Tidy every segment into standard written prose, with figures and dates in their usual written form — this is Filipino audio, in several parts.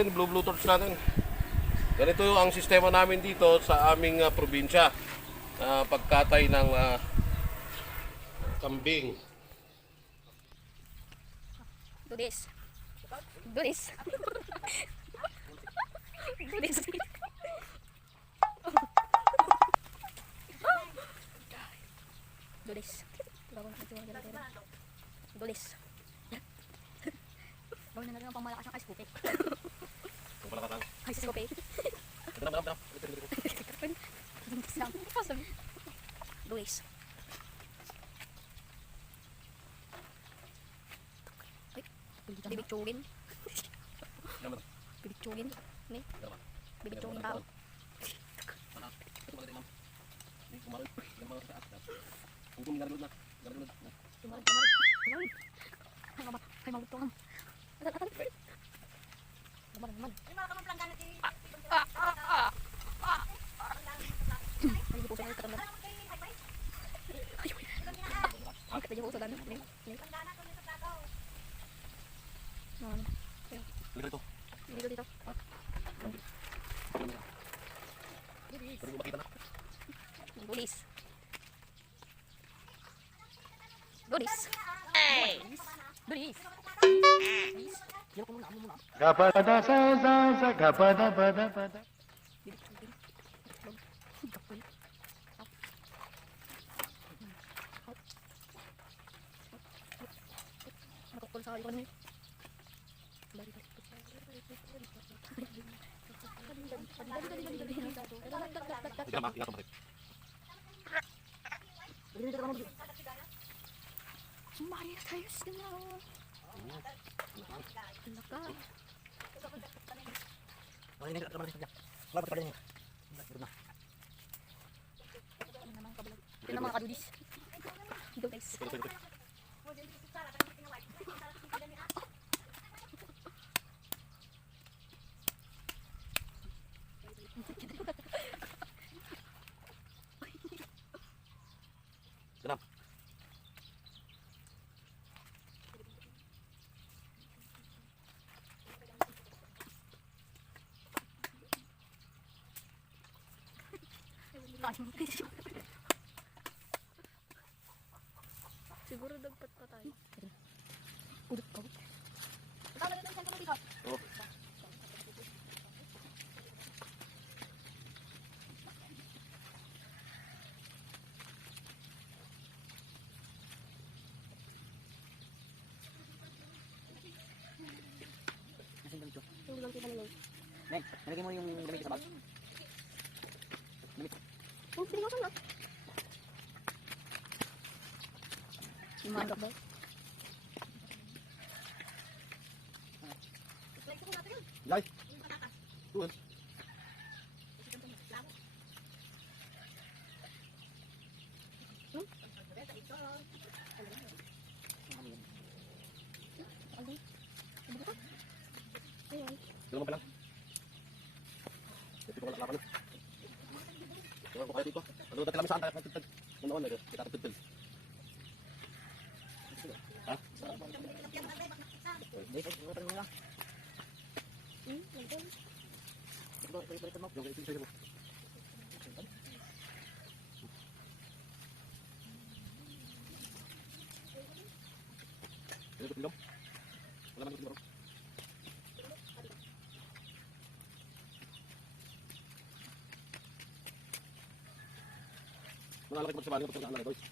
natin, blue torch natin. Ganito ang sistema namin dito sa aming probinsya. Pagkatay ng kambing. Do this. Do this. Do this. Do this. Do this. Gawin na natin ang pangmalakas ng ice cookie. Ice cookie. Do this. Bibitsugin. Bibitsugin. Ni. Bibitsugin tao. Ay, mabuto ang. Naman. Ay, po sa katamnan. Ay, kaya po sa dami. Dito. Dito. Bulis. Bulis. Bulis. Gapada sa gapada pada. Nakukul sa kalikon. Sumari na tayo sa mga. Laka. Ito naman kadudis. Ito guys. Ganap. Siguro dagpat pa tayo. Udot ka. Tama na tayo sa dito. Oh. Nen, nalagay mo yung damit sa bag. Oh, sige mo na. Imandak ba? Lai. Tuhan. Dalawa pa lang. Ito ko laban. Ito ko kaya dito. Ano dati kami saan tayo nagtutug. Noon na kita tutug. Ha? Dito, ito mo lang. Balik mo. Yung ito sa'yo mo. Ito pilom. Wala man ito. Malalaki mo sa bahay ng anak guys.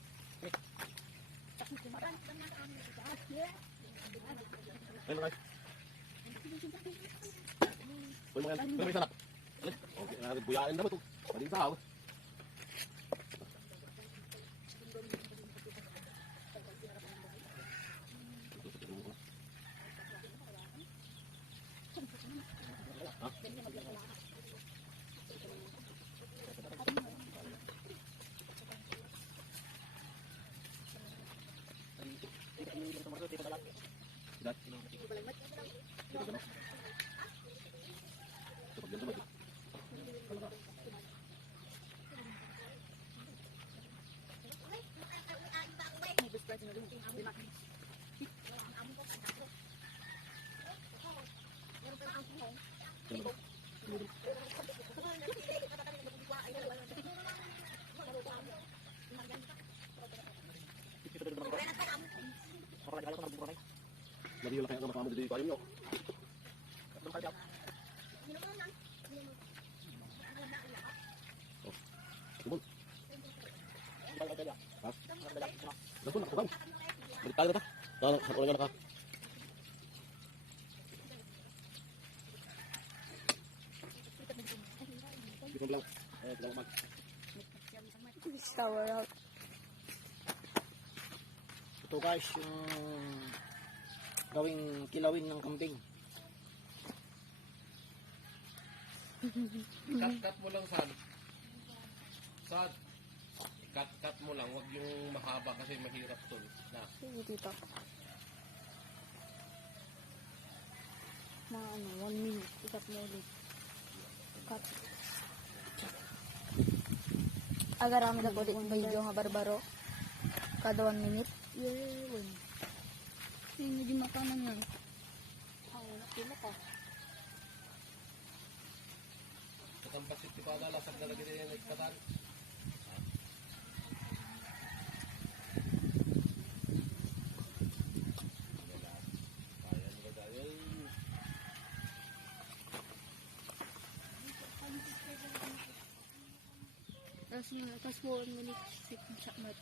Ayun guys. Uy mga yan. Pero may sana. Okay, buyain na ba ito? Pwede sa hawa. Kaya ko nabubura na. Mariyo lang kaya nga makamag dito. Ayun nyo. Doon ka daw. Subon. Kaya kaya. Ha? Kaya. Dasun, nakasabang. Balik tayo na ta. Wala ka naka. Dito lang. Lang mag. Shower out. Ito guys, yung gawing kilawin ng kambing. Cut mo lang, Sad. Sad. Cut mo lang. Huwag yung mahaba kasi mahirap to. Na. Sige dito. Mga 1 minute. Ikat mo ulit. Cut. Agarami na po ulit video nga barbaro. Kada 1 minute. Yun. Hindi di makanan yan. Nakila ka. Katambasit di pa lalasag na lagi din yung nagkatan. Tapos po, minute, sit siya mat.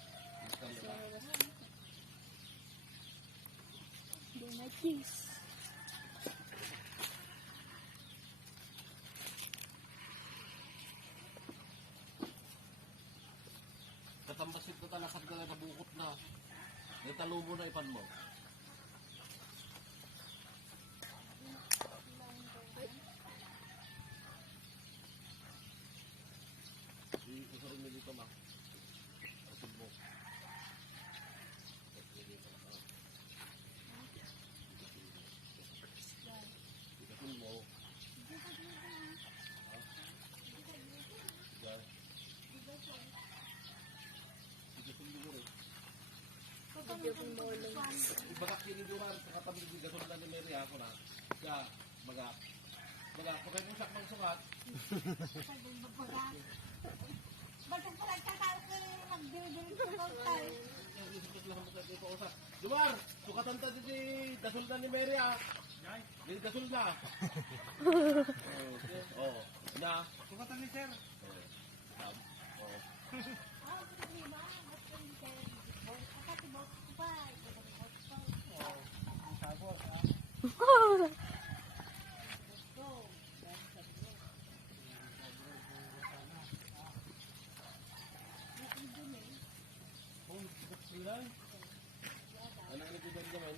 Good night, please. Katambasit na talasag na nabukot na. Naitalo mo na ipan mo. Isusurin mo dito, ma. Asig mo. Ikasin mo. Bagak ini juga kata begitu gasol na ni Mary ako na. Ga bagak. Bagak ko kayo sak mang sukat. Bakit pala kakao ko mag-building ko tayo? Jumar, sukatan ta di gasol na ni Mary ah. Di gasol na. Oh, na. Sukatan ni sir. Oh. Ano ini ko din naman?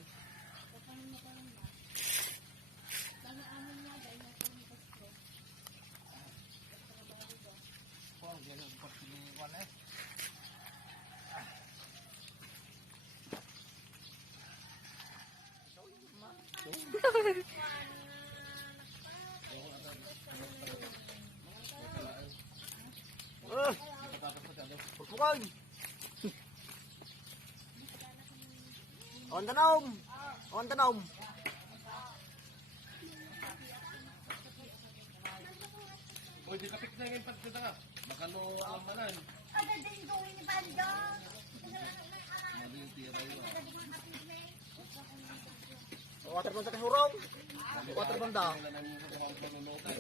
Pagpukan! On tanom! On tanom! Oy, di kapik na ngayon pag kita ka. Makano ang manan. Kada din gawin ni Bando. Mali yung tira yun. Water banda sa hurong! Water banda! Kailan ang mga panunutan.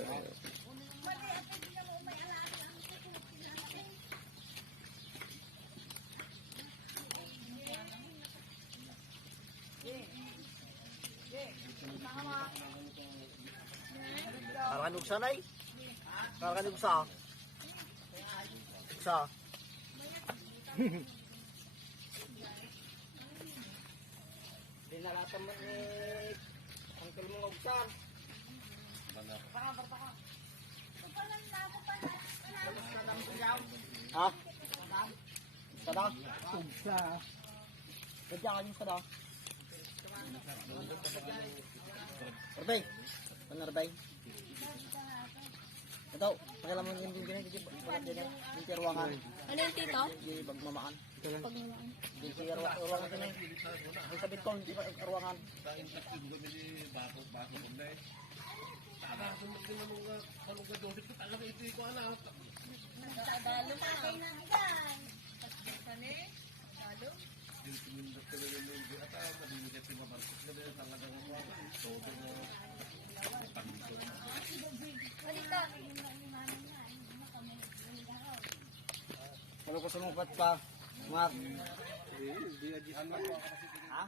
Karakanug sanay? Karakanug sa? Sa? Dinalatan mo ni Uncle mo ngagsan. Ha? Sada? Sada. Kadya ka yung sada? Arbay? Ano arbay? Ito, pakialam mo yung din yung tiruangan. Ano yung tito? Yung bagmamaan. Pagmamaan. Yung tiruangan din eh. Yung sabit ko, yung tiruangan. Kain ka tibo kami di bato kung na eh. Taka, sumag din naman nga kanong gadosit ko talaga ito ko anak. Dalo sa akin na yan. Yung tumindot ka na yung hindi at mabibigay sumukat pa. Mark. Di, di, di, Ha?